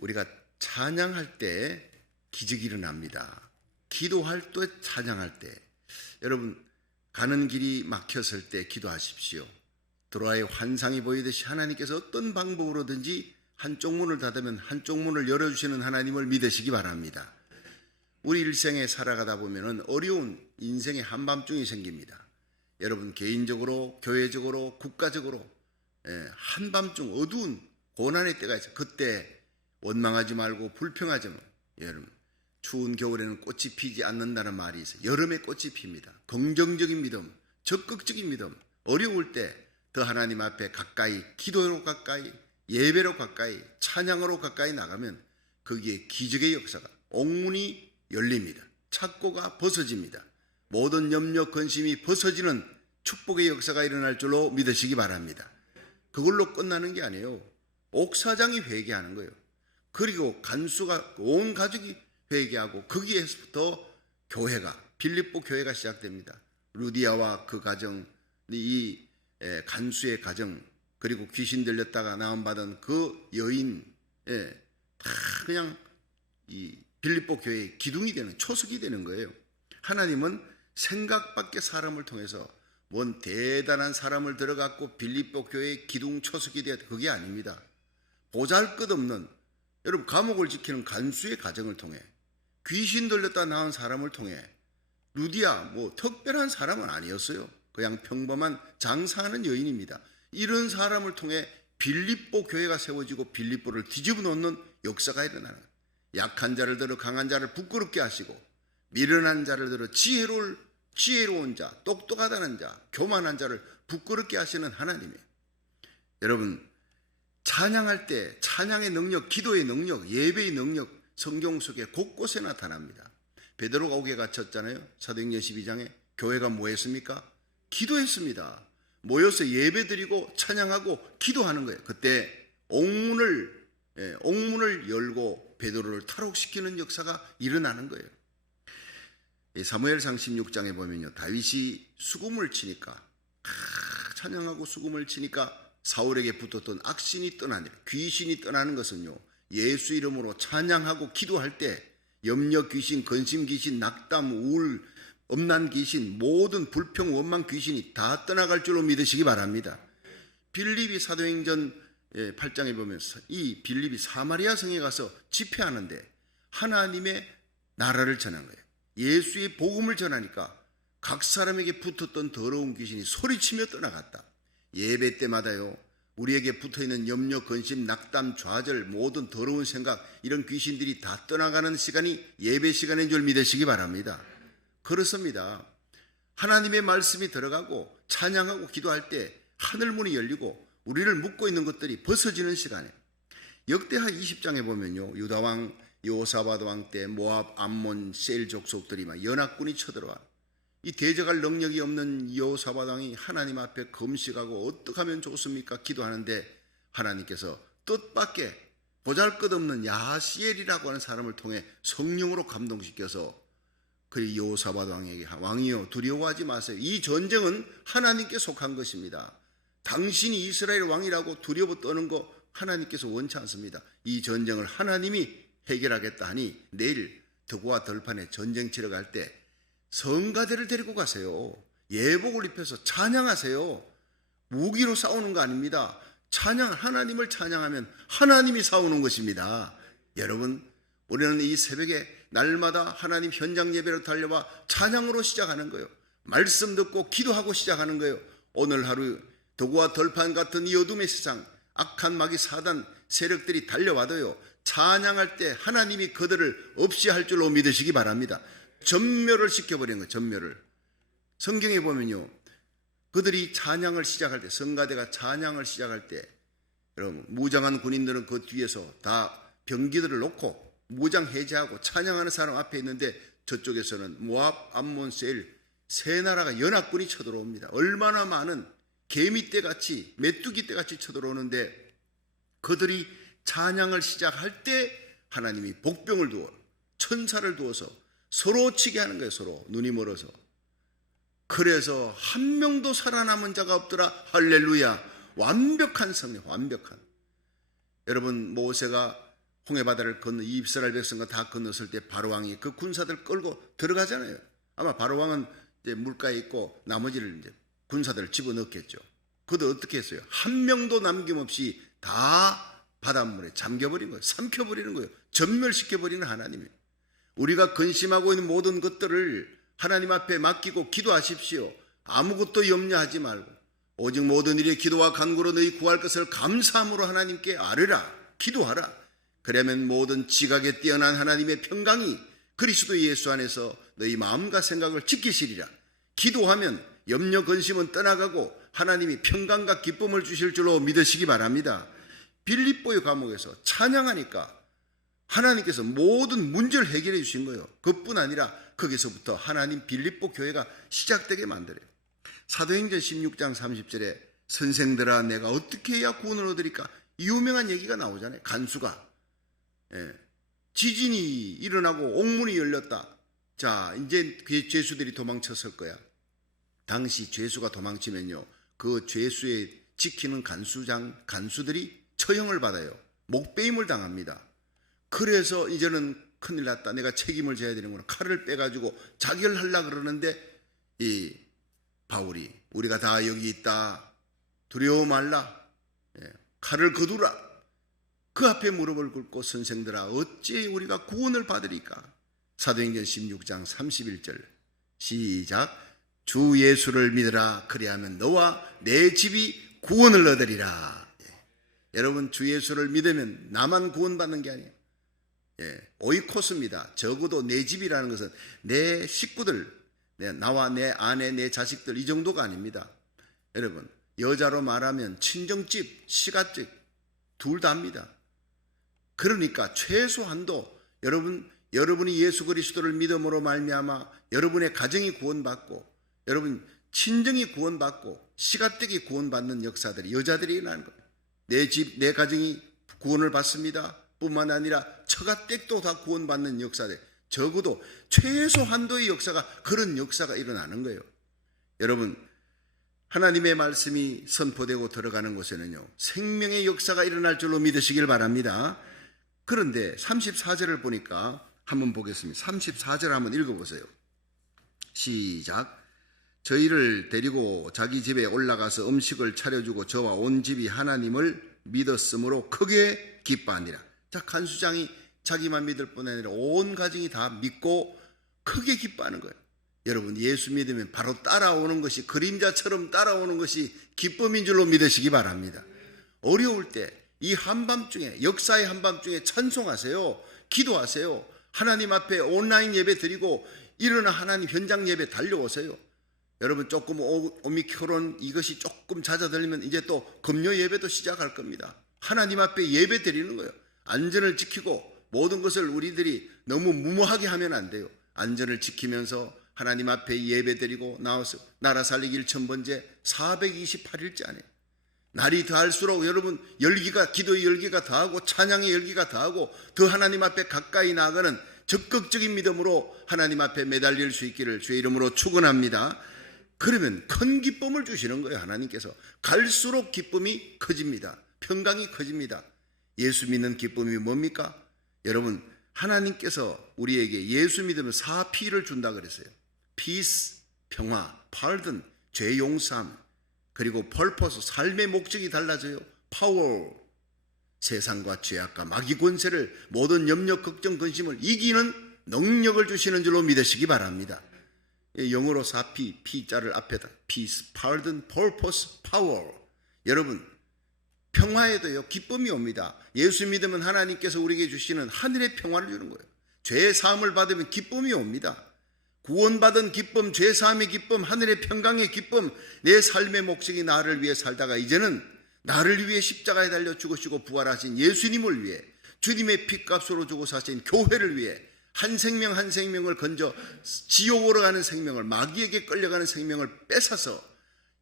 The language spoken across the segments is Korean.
우리가 찬양할 때 기적이 일어납니다. 기도할 때, 찬양할 때. 여러분, 가는 길이 막혔을 때 기도하십시오. 드로아의 환상이 보이듯이 하나님께서 어떤 방법으로든지 한쪽 문을 닫으면 한쪽 문을 열어주시는 하나님을 믿으시기 바랍니다. 우리 일생에 살아가다 보면 어려운 인생의 한밤중이 생깁니다. 여러분, 개인적으로, 교회적으로, 국가적으로 한밤중 어두운 고난의 때가 있어요. 그때 원망하지 말고 불평하지 말고. 여러분, 추운 겨울에는 꽃이 피지 않는다는 말이 있어요. 여름에 꽃이 핍니다. 긍정적인 믿음, 적극적인 믿음. 어려울 때 더 하나님 앞에 가까이, 기도로 가까이, 예배로 가까이, 찬양으로 가까이 나가면 거기에 기적의 역사가, 옥문이 열립니다. 착고가 벗어집니다. 모든 염려, 근심이 벗어지는 축복의 역사가 일어날 줄로 믿으시기 바랍니다. 그걸로 끝나는 게 아니에요. 옥사장이 회개하는 거예요. 그리고 간수가, 온 가족이 회개하고 거기에서부터 교회가, 빌립보 교회가 시작됩니다. 루디아와 그 가정, 이 간수의 가정, 그리고 귀신 들렸다가 나음받은 그 여인, 다 그냥 이 빌립보 교회의 기둥이 되는, 초석이 되는 거예요. 하나님은 생각 밖의 사람을 통해서 뭔 대단한 사람을 들어갖고 빌립보 교회의 기둥 초석이 되었다, 그게 아닙니다. 보잘것없는, 여러분, 감옥을 지키는 간수의 가정을 통해, 귀신 들렸다 나온 사람을 통해, 루디아 특별한 사람은 아니었어요. 그냥 평범한 장사하는 여인입니다. 이런 사람을 통해 빌립보 교회가 세워지고 빌립보를 뒤집어 놓는 역사가 일어나는 거예요. 약한 자를 들어 강한 자를 부끄럽게 하시고, 미련한 자를 들어 지혜로운 자, 똑똑하다는 자, 교만한 자를 부끄럽게 하시는 하나님이에요. 여러분, 찬양할 때 찬양의 능력, 기도의 능력, 예배의 능력 성경 속에 곳곳에 나타납니다. 베드로가 옥에 갇혔잖아요. 사도행전 12장에 교회가 뭐 했습니까? 기도했습니다. 모여서 예배드리고 찬양하고 기도하는 거예요. 그때 옥문을 열고 베드로를 탈옥시키는 역사가 일어나는 거예요. 사무엘상 16장에 보면요, 다윗이 수금을 치니까, 찬양하고 수금을 치니까 사울에게 붙었던 악신이 떠나니라. 귀신이 떠나는 것은요, 예수 이름으로 찬양하고 기도할 때 염려 귀신, 근심 귀신, 낙담, 우울, 엄난 귀신, 모든 불평, 원망 귀신이 다 떠나갈 줄로 믿으시기 바랍니다. 빌립이 사도행전 8장에 보면 이 빌립이 사마리아 성에 가서 집회하는데 하나님의 나라를 전한 거예요. 예수의 복음을 전하니까 각 사람에게 붙었던 더러운 귀신이 소리치며 떠나갔다. 예배 때마다요, 우리에게 붙어있는 염려, 근심, 낙담, 좌절, 모든 더러운 생각, 이런 귀신들이 다 떠나가는 시간이 예배 시간인 줄 믿으시기 바랍니다. 그렇습니다. 하나님의 말씀이 들어가고 찬양하고 기도할 때 하늘문이 열리고 우리를 묶고 있는 것들이 벗어지는 시간에, 역대하 20장에 보면요, 유다왕 여호사밧 왕 때 모압, 암몬, 세일 족속들이 막 연합군이 쳐들어와, 이 대적할 능력이 없는 여호사밧 왕이 하나님 앞에 금식하고 어떻게 하면 좋습니까? 기도하는데 하나님께서 뜻밖의 보잘것없는 야하시엘이라고 하는 사람을 통해 성령으로 감동시켜서 그 여호사밧 왕에게, 왕이여 두려워하지 마세요. 이 전쟁은 하나님께 속한 것입니다. 당신이 이스라엘 왕이라고 두려워 떠는 거 하나님께서 원치 않습니다. 이 전쟁을 하나님이 해결하겠다 하니 내일 드고와 들판에 전쟁 치러 갈 때 성가대를 데리고 가세요. 예복을 입혀서 찬양하세요. 무기로 싸우는 거 아닙니다. 하나님을 찬양하면 하나님이 싸우는 것입니다. 여러분, 우리는 이 새벽에 날마다 하나님 현장 예배로 달려와 찬양으로 시작하는 거예요. 말씀 듣고 기도하고 시작하는 거예요. 오늘 하루 도구와 덜판 같은 이 어둠의 세상, 악한 마귀 사단 세력들이 달려와도요, 찬양할 때 하나님이 그들을 없이 할 줄로 믿으시기 바랍니다. 전멸을 시켜버리는 거예요. 전멸을. 성경에 보면요, 그들이 찬양을 시작할 때, 성가대가 찬양을 시작할 때, 여러분, 무장한 군인들은 그 뒤에서 다 병기들을 놓고 무장 해제하고 찬양하는 사람 앞에 있는데, 저쪽에서는 모압, 암몬, 세일 세 나라가 연합군이 쳐들어옵니다. 얼마나 많은 개미떼같이, 메뚜기떼같이 쳐들어오는데, 그들이 찬양을 시작할 때 하나님이 복병을 두어, 천사를 두어서 서로 치게 하는 거예요. 서로 눈이 멀어서. 그래서 한 명도 살아남은 자가 없더라. 할렐루야. 완벽한 성령, 완벽한. 여러분, 모세가 홍해바다를 건너 이스라엘 백성과 다 건넜을 때 바로왕이 그 군사들 끌고 들어가잖아요. 아마 바로왕은 이제 물가에 있고 나머지를 이제 군사들을 집어넣겠죠. 그것도 어떻게 했어요? 한 명도 남김없이 다 바닷물에 잠겨버린 거예요. 삼켜버리는 거예요. 전멸시켜버리는 하나님이에요. 우리가 근심하고 있는 모든 것들을 하나님 앞에 맡기고 기도하십시오. 아무것도 염려하지 말고 오직 모든 일에 기도와 간구로 너희 구할 것을 감사함으로 하나님께 아뢰라. 기도하라. 그러면 모든 지각에 뛰어난 하나님의 평강이 그리스도 예수 안에서 너희 마음과 생각을 지키시리라. 기도하면 염려 근심은 떠나가고 하나님이 평강과 기쁨을 주실 줄로 믿으시기 바랍니다. 빌립보의 감옥에서 찬양하니까 하나님께서 모든 문제를 해결해 주신 거예요. 그뿐 아니라 거기서부터 하나님 빌립보 교회가 시작되게 만들어요. 사도행전 16장 30절에 선생들아 내가 어떻게 해야 구원을 얻으리까? 이 유명한 얘기가 나오잖아요. 간수가 지진이 일어나고 옥문이 열렸다. 자, 이제 그 죄수들이 도망쳤을 거야. 당시 죄수가 도망치면요, 그 죄수에 지키는 간수들이 처형을 받아요. 목베임을 당합니다. 그래서 이제는 큰일 났다. 내가 책임을 져야 되는구나. 칼을 빼가지고 자결하려고 그러는데 이 바울이 우리가 다 여기 있다. 두려워 말라. 칼을 거두라. 그 앞에 무릎을 꿇고 선생들아 어찌 우리가 구원을 받으리까? 사도행전 16장 31절 시작. 주 예수를 믿으라. 그리하면 너와 내 집이 구원을 얻으리라. 여러분 주 예수를 믿으면 나만 구원받는 게 아니에요. 오이코스입니다. 적어도 내 집이라는 것은 내 식구들, 나와 내 아내, 내 자식들 이 정도가 아닙니다. 여러분 여자로 말하면 친정집, 시가집 둘 다 합니다. 그러니까 최소한도 여러분이 예수 그리스도를 믿음으로 말미암아 여러분의 가정이 구원받고 여러분 친정이 구원받고 시가댁이 구원받는 역사들이 여자들이 일어나는 거예요. 내 집, 내 가정이 구원을 받습니다. 뿐만 아니라 처가댁도 다 구원받는 역사들, 적어도 최소한도의 역사가 그런 역사가 일어나는 거예요. 여러분 하나님의 말씀이 선포되고 들어가는 곳에는요 생명의 역사가 일어날 줄로 믿으시길 바랍니다. 그런데 34절을 보니까 한번 보겠습니다. 34절 한번 읽어보세요. 시작. 저희를 데리고 자기 집에 올라가서 음식을 차려주고 저와 온 집이 하나님을 믿었으므로 크게 기뻐하니라. 자, 간수장이 자기만 믿을 뿐 아니라 온 가정이 다 믿고 크게 기뻐하는 거예요. 여러분 예수 믿으면 바로 따라오는 것이 그림자처럼 따라오는 것이 기쁨인 줄로 믿으시기 바랍니다. 어려울 때 이 한밤중에 역사의 한밤중에 찬송하세요. 기도하세요. 하나님 앞에 온라인 예배 드리고 일어나 하나님 현장 예배 달려오세요. 여러분 조금 오미크론 이것이 조금 잦아들면 이제 또 금요 예배도 시작할 겁니다. 하나님 앞에 예배 드리는 거예요. 안전을 지키고 모든 것을 우리들이 너무 무모하게 하면 안 돼요. 안전을 지키면서 하나님 앞에 예배 드리고 나와서 나라 살리기 1000번째 428일째 안에 날이 더할수록 여러분 열기가 기도의 열기가 더하고 찬양의 열기가 더하고 더 하나님 앞에 가까이 나아가는 적극적인 믿음으로 하나님 앞에 매달릴 수 있기를 주의 이름으로 축원합니다. 그러면 큰 기쁨을 주시는 거예요. 하나님께서 갈수록 기쁨이 커집니다. 평강이 커집니다. 예수 믿는 기쁨이 뭡니까? 여러분 하나님께서 우리에게 예수 믿으면 사피를 준다 그랬어요. peace, 평화, pardon, 죄 용서함, 그리고 purpose, 삶의 목적이 달라져요. power, 세상과 죄악과 마귀 권세를 모든 염려, 걱정, 근심을 이기는 능력을 주시는 줄로 믿으시기 바랍니다. 영어로 사피, P자를 앞에다 peace, pardon, purpose, power. 여러분 평화에도요 기쁨이 옵니다. 예수 믿으면 하나님께서 우리에게 주시는 하늘의 평화를 주는 거예요. 죄 사함을 받으면 기쁨이 옵니다. 구원받은 기쁨, 죄 사함의 기쁨, 하늘의 평강의 기쁨. 내 삶의 목적이 나를 위해 살다가 이제는 나를 위해 십자가에 달려 죽으시고 부활하신 예수님을 위해 주님의 피값으로 주고 사신 교회를 위해 한 생명 한 생명을 건져 지옥으로 가는 생명을, 마귀에게 끌려가는 생명을 뺏어서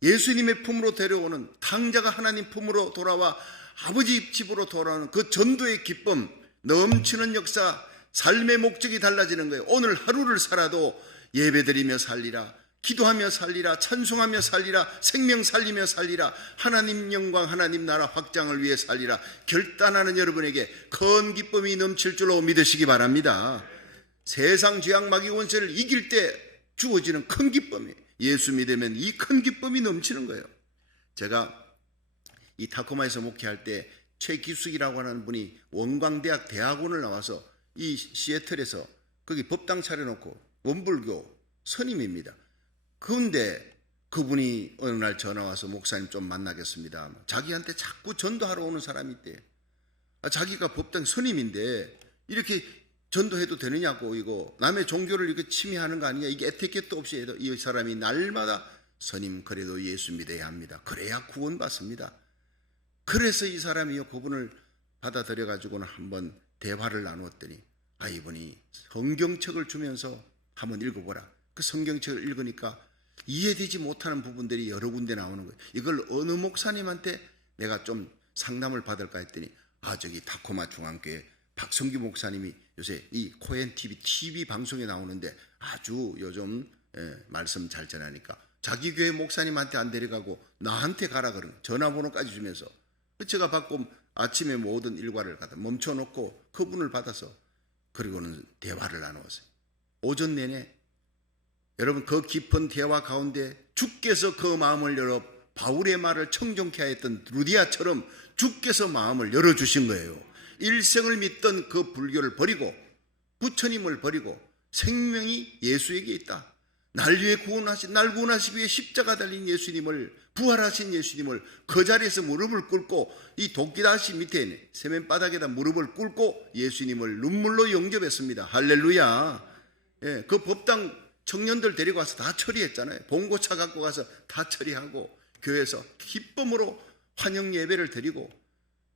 예수님의 품으로 데려오는, 탕자가 하나님 품으로 돌아와 아버지 집으로 돌아오는 그 전도의 기쁨, 넘치는 역사, 삶의 목적이 달라지는 거예요. 오늘 하루를 살아도 예배드리며 살리라, 기도하며 살리라, 찬송하며 살리라, 생명 살리며 살리라, 하나님 영광 하나님 나라 확장을 위해 살리라 결단하는 여러분에게 큰 기쁨이 넘칠 줄로 믿으시기 바랍니다. 세상 죄악 마귀 원수를 이길 때 주어지는 큰 기쁨이, 예수 믿으면 이 큰 기쁨이 넘치는 거예요. 제가 이 타코마에서 목회할 때 최기숙이라고 하는 분이 원광대학 대학원을 나와서 이 시애틀에서 거기 법당 차려놓고 원불교 선임입니다. 그런데 그분이 어느 날 전화 와서 목사님 좀 만나겠습니다. 자기한테 자꾸 전도하러 오는 사람이 있대요. 자기가 법당 선임인데 이렇게 전도해도 되느냐고, 이거 남의 종교를 이렇게 침해하는 거 아니냐, 이게 에티켓도 없이 해도 이 사람이 날마다 스님 그래도 예수 믿어야 합니다. 그래야 구원받습니다. 그래서 이 사람이요 그분을 받아들여 가지고는 한번 대화를 나누었더니 이분이 성경책을 주면서 한번 읽어보라. 그 성경책을 읽으니까 이해되지 못하는 부분들이 여러 군데 나오는 거예요. 이걸 어느 목사님한테 내가 좀 상담을 받을까 했더니 저기 타코마 중앙교회 박성규 목사님이 요새 이 코엔 TV 방송에 나오는데 아주 요즘 말씀 잘 전하니까 자기 교회 목사님한테 안 데려가고 나한테 가라 그러는 전화번호까지 주면서 제가 받고 아침에 모든 일과를 갖다 멈춰놓고 그분을 받아서 그리고는 대화를 나누었어요. 오전 내내 여러분 그 깊은 대화 가운데 주께서 그 마음을 열어 바울의 말을 청종케 하였던 루디아처럼 주께서 마음을 열어주신 거예요. 일생을 믿던 그 불교를 버리고 부처님을 버리고 생명이 예수에게 있다. 날 구원하시기 위해 십자가 달린 예수님을, 부활하신 예수님을 그 자리에서 무릎을 꿇고 이 도끼다시 밑에 세면바닥에다 무릎을 꿇고 예수님을 눈물로 영접했습니다. 할렐루야. 그 법당 청년들 데리고 와서 다 처리했잖아요. 봉고차 갖고 가서 다 처리하고 교회에서 기쁨으로 환영 예배를 드리고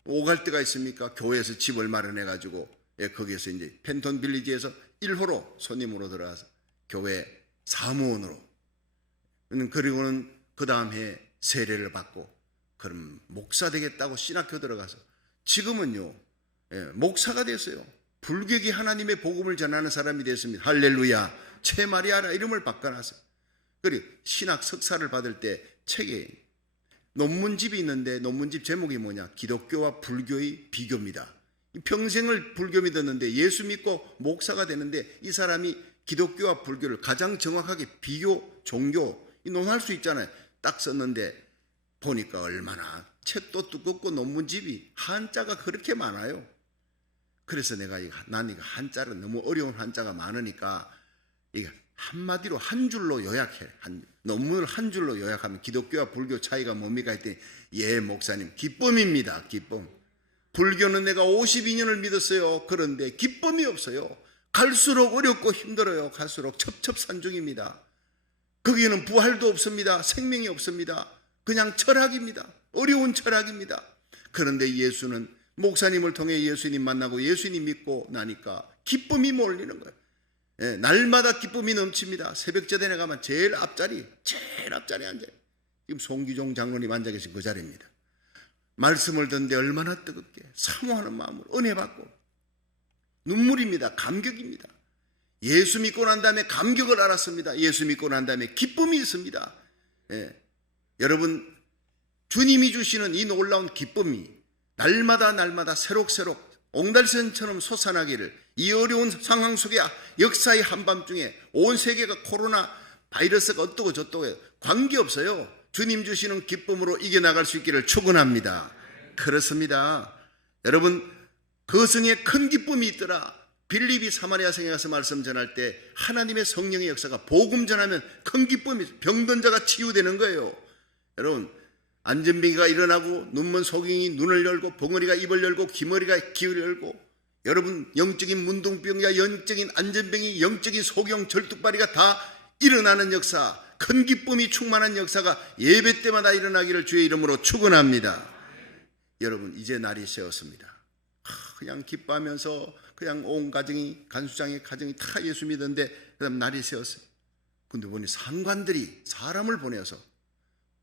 오갈 때가 있습니까? 교회에서 집을 마련해 가지고 거기에서 이제 펜톤 빌리지에서 1호로 손님으로 들어가서 교회 사무원으로, 그리고는 그 다음 해 세례를 받고 그럼 목사 되겠다고 신학교 들어가서 지금은요 목사가 됐어요. 불교계 하나님의 복음을 전하는 사람이 됐습니다. 할렐루야. 최마리아라 이름을 바꿔놨어요. 그리고 신학 석사를 받을 때 책에 논문집이 있는데 논문집 제목이 뭐냐? 기독교와 불교의 비교입니다. 평생을 불교 믿었는데 예수 믿고 목사가 되는데 이 사람이 기독교와 불교를 가장 정확하게 비교, 종교 논할 수 있잖아요. 딱 썼는데 보니까 얼마나 책도 두껍고 논문집이 한자가 그렇게 많아요. 그래서 난 이거 한자는 너무 어려운 한자가 많으니까 이게 한마디로 한 줄로 요약해. 논문을 한 줄로 요약하면 기독교와 불교 차이가 뭡니까 했더니 목사님 기쁨입니다. 기쁨. 불교는 내가 52년을 믿었어요. 그런데 기쁨이 없어요. 갈수록 어렵고 힘들어요. 갈수록 첩첩산중입니다. 거기에는 부활도 없습니다. 생명이 없습니다. 그냥 철학입니다. 어려운 철학입니다. 그런데 예수는 목사님을 통해 예수님 만나고 예수님 믿고 나니까 기쁨이 몰리는 거예요. 날마다 기쁨이 넘칩니다. 새벽제단에 가면 제일 앞자리에 앉아요. 지금 송기종 장로님 앉아 계신 그 자리입니다. 말씀을 듣는데 얼마나 뜨겁게 사모하는 마음으로 은혜 받고 눈물입니다. 감격입니다. 예수 믿고 난 다음에 감격을 알았습니다. 예수 믿고 난 다음에 기쁨이 있습니다. 여러분 주님이 주시는 이 놀라운 기쁨이 날마다 새록새록 옹달샘처럼 솟아나기를, 이 어려운 상황 속에 역사의 한밤중에 온 세계가 코로나 바이러스가 어떠고 저떠고 관계없어요. 주님 주시는 기쁨으로 이겨나갈 수 있기를 축원합니다. 그렇습니다. 여러분 거성에 큰 기쁨이 있더라. 빌립이 사마리아 성에 가서 말씀 전할 때 하나님의 성령의 역사가 복음 전하면 큰 기쁨이, 병든 자가 치유되는 거예요. 여러분 안전병이가 일어나고 눈먼 소경이 눈을 열고 벙어리가 입을 열고 기머리가 귀를 열고, 여러분 영적인 문둥병이야 영적인 안전병이 영적인 소경 절뚝발이가 다 일어나는 역사, 큰 기쁨이 충만한 역사가 예배 때마다 일어나기를 주의 이름으로 축원합니다. 여러분 이제 날이 새었습니다. 그냥 기뻐하면서 그냥 온 가정이, 간수장의 가정이 다 예수 믿었는데 그 다음 날이 새었어요. 근데 보니 상관들이 사람을 보내서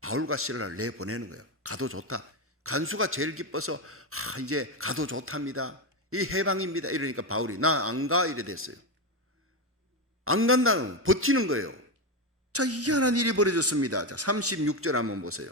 바울과 실라를 내보내는 거예요. 가도 좋다. 간수가 제일 기뻐서 이제 가도 좋답니다. 이 해방입니다. 이러니까 바울이 나 안 가 이래 됐어요. 안 간다면 버티는 거예요. 자, 희한한 일이 벌어졌습니다. 자, 36절 한번 보세요.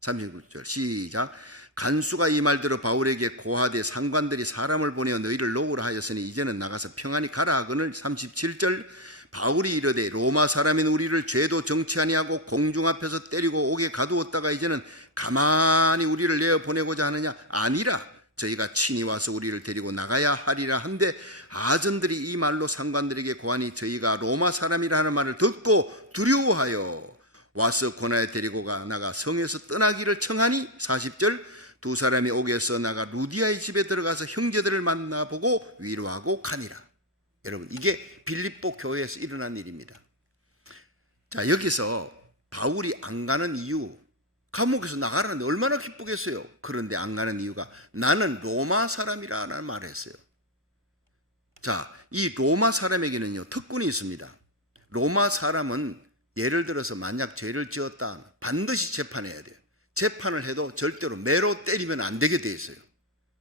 36절 시작. 간수가 이 말대로 바울에게 고하되 상관들이 사람을 보내어 너희를 놓으라 하였으니 이제는 나가서 평안히 가라 하거늘. 37절 바울이 이르되 로마 사람인 우리를 죄도 정치 아니하고 공중 앞에서 때리고 옥에 가두었다가 이제는 가만히 우리를 내어 보내고자 하느냐? 아니라 저희가 친히 와서 우리를 데리고 나가야 하리라 한데 아전들이 이 말로 상관들에게 고하니 저희가 로마 사람이라 하는 말을 듣고 두려워하여 와서 권하여 데리고 나가 성에서 떠나기를 청하니. 40절 두 사람이 옥에서 나가 루디아의 집에 들어가서 형제들을 만나보고 위로하고 가니라. 여러분, 이게 빌립보 교회에서 일어난 일입니다. 자, 여기서 바울이 안 가는 이유, 감옥에서 나가라는데 얼마나 기쁘겠어요. 그런데 안 가는 이유가 나는 로마 사람이라는 말을 했어요. 자, 이 로마 사람에게는요 특권이 있습니다. 로마 사람은 예를 들어서 만약 죄를 지었다 반드시 재판해야 돼요. 재판을 해도 절대로 매로 때리면 안 되게 돼 있어요.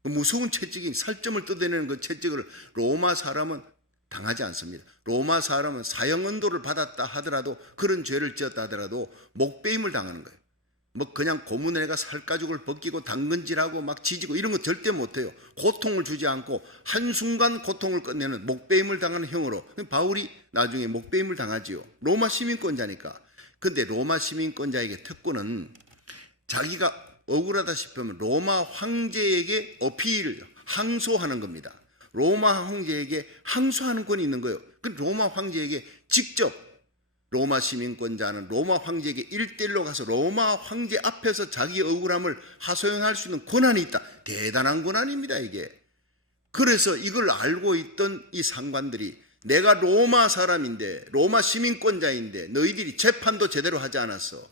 무서운 채찍이 살점을 뜯어내는 그 채찍을 로마 사람은 당하지 않습니다. 로마 사람은 사형언도를 받았다 하더라도, 그런 죄를 지었다 하더라도 목베임을 당하는 거예요. 뭐 그냥 고문애가 살가죽을 벗기고 당근질하고 막 지지고 이런 거 절대 못해요. 고통을 주지 않고 한순간 고통을 끝내는 목베임을 당하는 형으로 바울이 나중에 목베임을 당하지요. 로마 시민권자니까. 근데 로마 시민권자에게 특권은 자기가 억울하다 싶으면 로마 황제에게 어필, 항소하는 겁니다. 로마 황제에게 항소하는 권이 있는 거예요. 그 로마 황제에게 직접, 로마 시민권자는 로마 황제에게 1대1로 가서 로마 황제 앞에서 자기의 억울함을 하소연할 수 있는 권한이 있다. 대단한 권한입니다, 이게. 그래서 이걸 알고 있던 이 상관들이 내가 로마 사람인데, 로마 시민권자인데 너희들이 재판도 제대로 하지 않았어.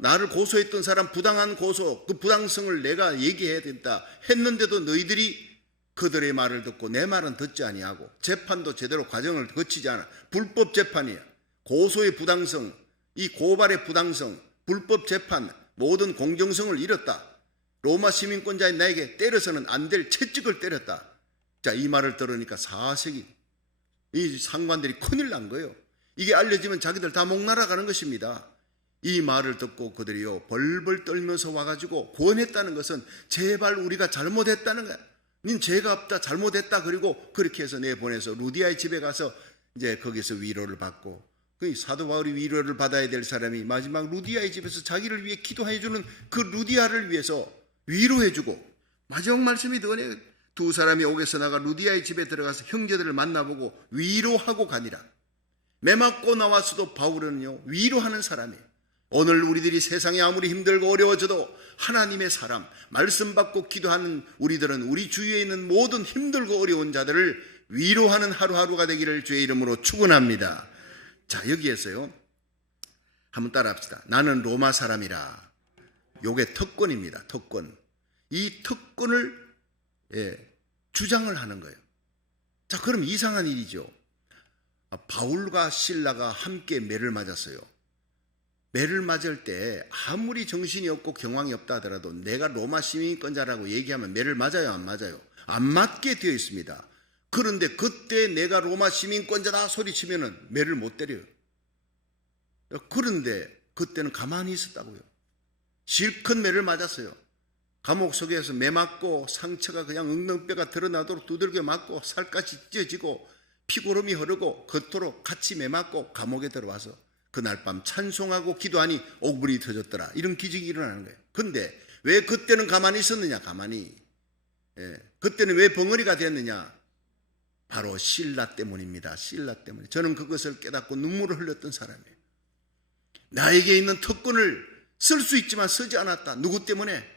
나를 고소했던 사람 부당한 고소, 그 부당성을 내가 얘기해야 된다 했는데도 너희들이 그들의 말을 듣고 내 말은 듣지 아니하고 재판도 제대로 과정을 거치지 않아. 불법 재판이야. 고소의 부당성, 이 고발의 부당성, 불법 재판, 모든 공정성을 잃었다. 로마 시민권자인 나에게 때려서는 안 될 채찍을 때렸다. 자, 이 말을 들으니까 사색이, 이 상관들이 큰일 난 거예요. 이게 알려지면 자기들 다 목 날아가는 것입니다. 이 말을 듣고 그들이요 벌벌 떨면서 와가지고 구원했다는 것은 제발 우리가 잘못했다는 거야. 닌 죄가 없다, 잘못했다. 그리고 그렇게 해서 내보내서 루디아의 집에 가서 이제 거기서 위로를 받고, 그 사도 바울이 위로를 받아야 될 사람이 마지막 루디아의 집에서 자기를 위해 기도해주는 그 루디아를 위해서 위로해주고, 마지막 말씀이 더 은혜. 두 사람이 옥에서 나가 루디아의 집에 들어가서 형제들을 만나보고 위로하고 가니라. 매맞고 나왔어도 바울은요 위로하는 사람이에요. 오늘 우리들이 세상에 아무리 힘들고 어려워져도 하나님의 사람, 말씀 받고 기도하는 우리들은 우리 주위에 있는 모든 힘들고 어려운 자들을 위로하는 하루하루가 되기를 주의 이름으로 축원합니다. 자, 여기에서요 한번 따라합시다. 나는 로마 사람이라. 요게 특권입니다. 특권. 이 특권을 주장을 하는 거예요. 자, 그럼 이상한 일이죠. 바울과 실라가 함께 매를 맞았어요. 매를 맞을 때 아무리 정신이 없고 경황이 없다 하더라도 내가 로마 시민권자라고 얘기하면 매를 맞아요, 안 맞아요? 안 맞게 되어 있습니다. 그런데 그때 내가 로마 시민권자다 소리치면은 매를 못 때려요. 그런데 그때는 가만히 있었다고요. 실컷 매를 맞았어요. 감옥 속에서 매 맞고 상처가 그냥 엉덩뼈가 드러나도록 두들겨 맞고 살갗이 찢어지고 피고름이 흐르고 그토록 같이 매 맞고 감옥에 들어와서 그날 밤 찬송하고 기도하니 옥문이 터졌더라. 이런 기적이 일어나는 거예요. 근데 왜 그때는 가만히 있었느냐? 가만히. 그때는 왜 벙어리가 됐느냐? 바로 실라 때문입니다. 실라 때문에. 저는 그것을 깨닫고 눈물을 흘렸던 사람이에요. 나에게 있는 특권을 쓸 수 있지만 쓰지 않았다. 누구 때문에?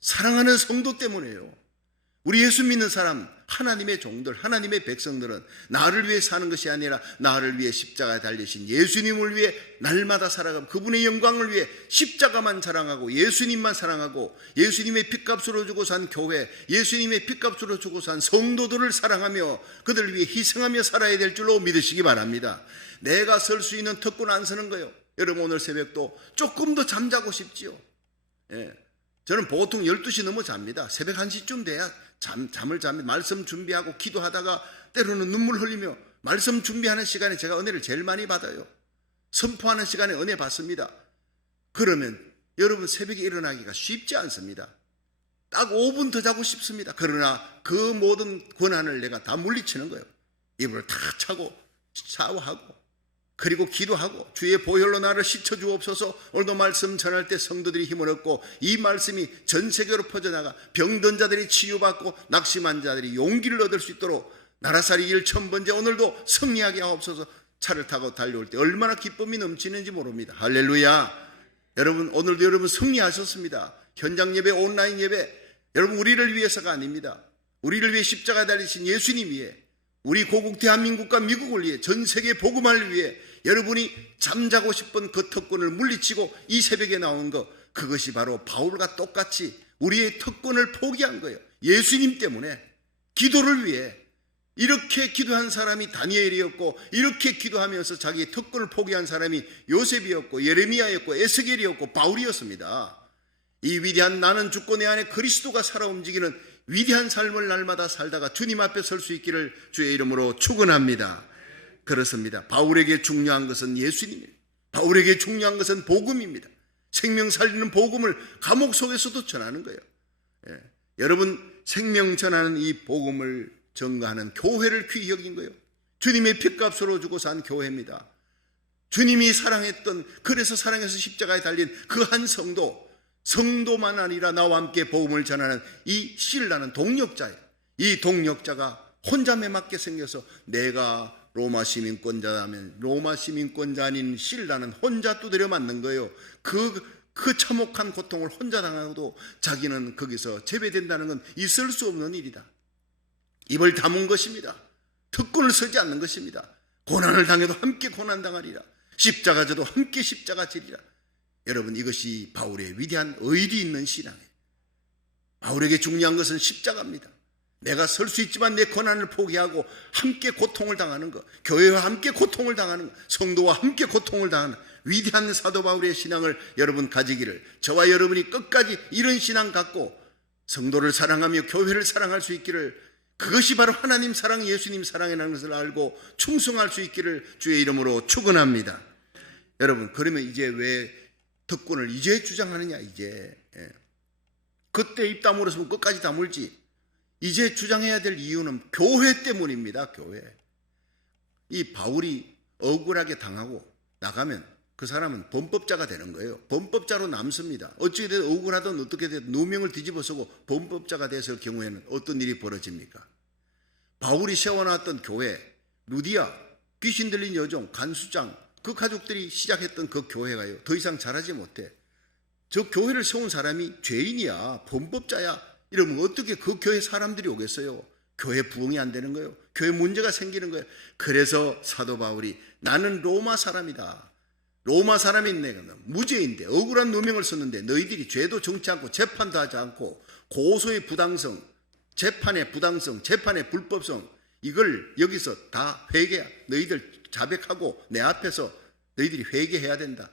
사랑하는 성도 때문에요. 우리 예수 믿는 사람, 하나님의 종들, 하나님의 백성들은 나를 위해 사는 것이 아니라 나를 위해 십자가에 달리신 예수님을 위해 날마다 살아가고 그분의 영광을 위해 십자가만 자랑하고 예수님만 사랑하고 예수님의 핏값으로 주고 산 교회, 예수님의 핏값으로 주고 산 성도들을 사랑하며 그들을 위해 희생하며 살아야 될 줄로 믿으시기 바랍니다. 내가 설 수 있는 특권 안 서는 거예요. 여러분 오늘 새벽도 조금 더 잠자고 싶지요. 저는 보통 12시 넘어 잡니다. 새벽 1시쯤 돼야 잠을 잡니다. 말씀 준비하고 기도하다가 때로는 눈물 흘리며 말씀 준비하는 시간에 제가 은혜를 제일 많이 받아요. 선포하는 시간에 은혜 받습니다. 그러면 여러분 새벽에 일어나기가 쉽지 않습니다. 딱 5분 더 자고 싶습니다. 그러나 그 모든 권한을 내가 다 물리치는 거예요. 이불을 탁 차고 샤워하고 그리고 기도하고 주의 보혈로 나를 씻어주옵소서. 오늘도 말씀 전할 때 성도들이 힘을 얻고 이 말씀이 전 세계로 퍼져나가 병든 자들이 치유받고 낙심한 자들이 용기를 얻을 수 있도록 나라살이 일 1000번째 오늘도 승리하게 하옵소서. 차를 타고 달려올 때 얼마나 기쁨이 넘치는지 모릅니다. 할렐루야. 여러분 오늘도 여러분 승리하셨습니다. 현장 예배, 온라인 예배, 여러분 우리를 위해서가 아닙니다. 우리를 위해 십자가에 달리신 예수님 위해, 우리 고국 대한민국과 미국을 위해, 전 세계 복음화를 위해 여러분이 잠자고 싶은 그 특권을 물리치고 이 새벽에 나온 것, 그것이 바로 바울과 똑같이 우리의 특권을 포기한 거예요. 예수님 때문에, 기도를 위해. 이렇게 기도한 사람이 다니엘이었고, 이렇게 기도하면서 자기의 특권을 포기한 사람이 요셉이었고, 예레미야였고, 에스겔이었고, 바울이었습니다. 이 위대한 나는 죽고 내 안에 그리스도가 살아 움직이는 위대한 삶을 날마다 살다가 주님 앞에 설 수 있기를 주의 이름으로 축원합니다. 그렇습니다. 바울에게 중요한 것은 예수님입니다. 바울에게 중요한 것은 복음입니다. 생명 살리는 복음을 감옥 속에서도 전하는 거예요. 여러분 생명 전하는 이 복음을 전가하는 교회를 귀히 여긴 거예요. 주님의 핏값으로 주고 산 교회입니다. 주님이 사랑했던, 그래서 사랑해서 십자가에 달린 그 한 성도만 아니라 나와 함께 복음을 전하는 이 신라는 동력자예요. 이 동력자가 혼자 매맞게 생겨서 내가 로마 시민권자라면 로마 시민권자 아닌 신라는 혼자 두드려 맞는 거예요. 그 참혹한 고통을 혼자 당하고도 자기는 거기서 제외된다는 건 있을 수 없는 일이다. 입을 다문 것입니다. 특권을 서지 않는 것입니다. 고난을 당해도 함께 고난당하리라. 십자가 져도 함께 십자가 지리라. 여러분 이것이 바울의 위대한 의리 있는 신앙이에요. 바울에게 중요한 것은 십자가입니다. 내가 설 수 있지만 내 고난을 포기하고 함께 고통을 당하는 것, 교회와 함께 고통을 당하는 것, 성도와 함께 고통을 당하는 위대한 사도 바울의 신앙을 여러분 가지기를, 저와 여러분이 끝까지 이런 신앙 갖고 성도를 사랑하며 교회를 사랑할 수 있기를, 그것이 바로 하나님 사랑, 예수님 사랑이라는 것을 알고 충성할 수 있기를 주의 이름으로 축원합니다. 여러분 그러면 이제 왜 특권을 이제 주장하느냐? 이제 그때 입 다물었으면 끝까지 다물지. 이제 주장해야 될 이유는 교회 때문입니다. 교회. 이 바울이 억울하게 당하고 나가면 그 사람은 범법자가 되는 거예요. 범법자로 남습니다. 어찌되든 억울하든 어떻게 되든 누명을 뒤집어쓰고 범법자가 됐을 경우에는 어떤 일이 벌어집니까? 바울이 세워놨던 교회, 루디아, 귀신 들린 여종, 간수장, 그 가족들이 시작했던 그 교회가요, 더 이상 자라지 못해. 저 교회를 세운 사람이 죄인이야, 범법자야, 이러면 어떻게 그 교회 사람들이 오겠어요? 교회 부흥이 안 되는 거예요. 교회 문제가 생기는 거예요. 그래서 사도 바울이 나는 로마 사람이다. 로마 사람인데 무죄인데 억울한 누명을 썼는데 너희들이 죄도 정치 않고 재판도 하지 않고 고소의 부당성, 재판의 부당성, 재판의 불법성, 이걸 여기서 다 회개, 너희들 자백하고 내 앞에서 너희들이 회개해야 된다.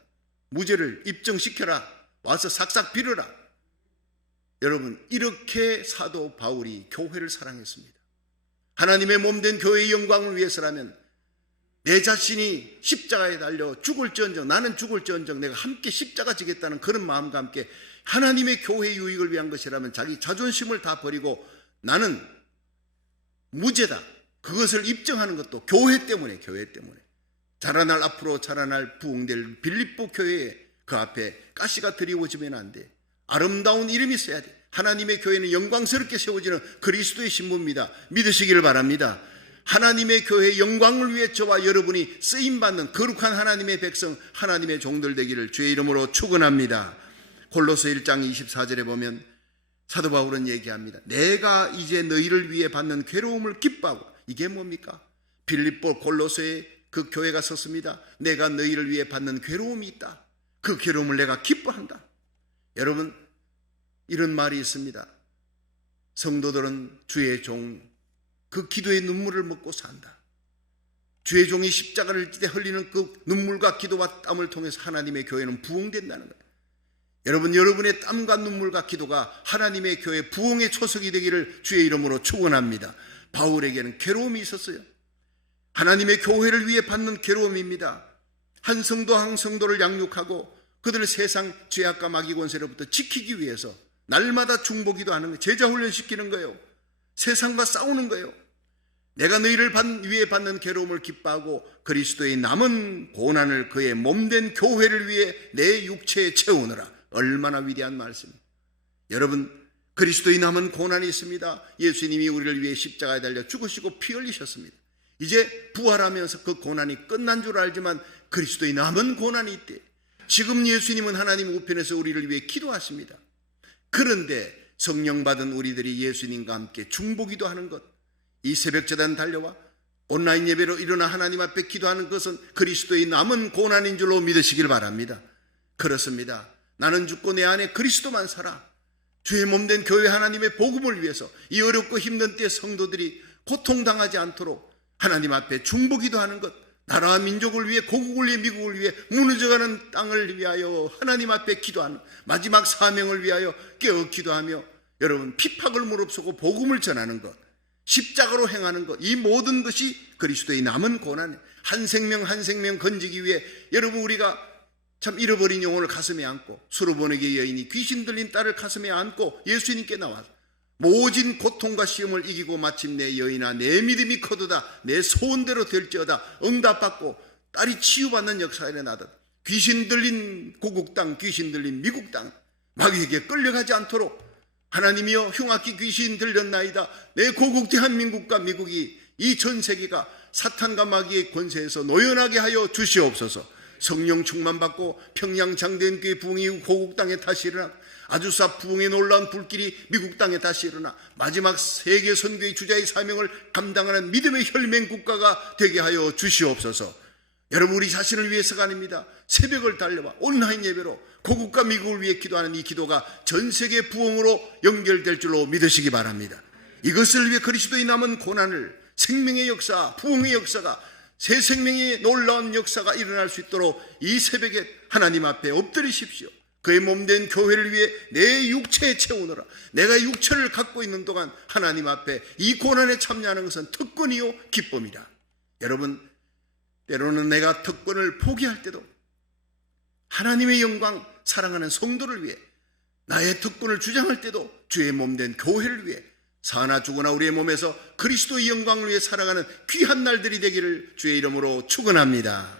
무죄를 입증시켜라. 와서 삭삭 빌어라. 여러분 이렇게 사도 바울이 교회를 사랑했습니다. 하나님의 몸된 교회의 영광을 위해서라면 내 자신이 십자가에 달려 죽을지언정, 나는 죽을지언정 내가 함께 십자가 지겠다는 그런 마음과 함께 하나님의 교회 유익을 위한 것이라면 자기 자존심을 다 버리고 나는 무죄다, 그것을 입증하는 것도 교회 때문에, 교회 때문에. 자라날, 앞으로 자라날 부흥될 빌립보 교회에 그 앞에 가시가 드리워지면 안 돼. 아름다운 이름이 있어야 돼. 하나님의 교회는 영광스럽게 세워지는 그리스도의 신부입니다. 믿으시기를 바랍니다. 하나님의 교회의 영광을 위해 저와 여러분이 쓰임받는 거룩한 하나님의 백성, 하나님의 종들 되기를 주의 이름으로 축원합니다. 골로새 1장 24절에 보면 사도 바울은 얘기합니다. 내가 이제 너희를 위해 받는 괴로움을 기뻐하고, 이게 뭡니까? 빌립보 골로새에 그 교회가 섰습니다. 내가 너희를 위해 받는 괴로움이 있다. 그 괴로움을 내가 기뻐한다. 여러분 이런 말이 있습니다. 성도들은 주의 종, 그 기도의 눈물을 먹고 산다. 주의 종이 십자가를 질 때 흘리는 그 눈물과 기도와 땀을 통해서 하나님의 교회는 부흥된다는 거예요. 여러분 여러분의 땀과 눈물과 기도가 하나님의 교회 부흥의 초석이 되기를 주의 이름으로 축원합니다. 바울에게는 괴로움이 있었어요. 하나님의 교회를 위해 받는 괴로움입니다. 한 성도 한 성도를 양육하고 그들을 세상 죄악과 마귀 권세로부터 지키기 위해서 날마다 중보기도 하는 거예요. 제자 훈련시키는 거예요. 세상과 싸우는 거예요. 내가 너희를 위해 받는 괴로움을 기뻐하고 그리스도의 남은 고난을 그의 몸된 교회를 위해 내 육체에 채우느라. 얼마나 위대한 말씀입니다. 여러분, 그리스도의 남은 고난이 있습니다. 예수님이 우리를 위해 십자가에 달려 죽으시고 피 흘리셨습니다. 이제 부활하면서 그 고난이 끝난 줄 알지만 그리스도의 남은 고난이 있대. 지금 예수님은 하나님 우편에서 우리를 위해 기도하십니다. 그런데 성령 받은 우리들이 예수님과 함께 중보기도 하는 것, 이 새벽제단 달려와 온라인 예배로 일어나 하나님 앞에 기도하는 것은 그리스도의 남은 고난인 줄로 믿으시길 바랍니다. 그렇습니다. 나는 죽고 내 안에 그리스도만 살아. 주의 몸된 교회 하나님의 복음을 위해서 이 어렵고 힘든 때 성도들이 고통당하지 않도록 하나님 앞에 중보기도 하는 것, 나라와 민족을 위해, 고국을 위해, 미국을 위해, 무너져가는 땅을 위하여 하나님 앞에 기도하는 마지막 사명을 위하여 깨어 기도하며 여러분 핍박을 무릅쓰고 복음을 전하는 것, 십자가로 행하는 것, 이 모든 것이 그리스도의 남은 고난, 한 생명 한 생명 건지기 위해 여러분 우리가 참 잃어버린 영혼을 가슴에 안고 수로보내기 여인이 귀신 들린 딸을 가슴에 안고 예수님께 나와서 모진 고통과 시험을 이기고 마침내 여인아 내 믿음이 커도다 내 소원대로 될지어다 응답받고 딸이 치유받는 역사가 일어나듯 귀신 들린 고국 땅, 귀신 들린 미국 땅 마귀에게 끌려가지 않도록 하나님이여 흉악히 귀신 들렸나이다. 내 고국 대한민국과 미국이 이 전 세계가 사탄과 마귀의 권세에서 노연하게 하여 주시옵소서. 성령 충만받고 평양 장대교회 부흥이 고국 땅에 다시 일어나 아주사 부흥의 놀라운 불길이 미국 땅에 다시 일어나 마지막 세계 선교의 주자의 사명을 감당하는 믿음의 혈맹 국가가 되게 하여 주시옵소서. 여러분 우리 자신을 위해서가 아닙니다. 새벽을 달려와 온라인 예배로 고국과 미국을 위해 기도하는 이 기도가 전 세계 부흥으로 연결될 줄로 믿으시기 바랍니다. 이것을 위해 그리스도의 남은 고난을 생명의 역사, 부흥의 역사가 새 생명의 놀라운 역사가 일어날 수 있도록 이 새벽에 하나님 앞에 엎드리십시오. 그의 몸된 교회를 위해 내 육체에 채우느라 내가 육체를 갖고 있는 동안 하나님 앞에 이 고난에 참여하는 것은 특권이요 기쁨이라. 여러분 때로는 내가 특권을 포기할 때도 하나님의 영광 사랑하는 성도를 위해 나의 특권을 주장할 때도 주의 몸된 교회를 위해 사나 죽으나 우리의 몸에서 그리스도의 영광을 위해 살아가는 귀한 날들이 되기를 주의 이름으로 축원합니다.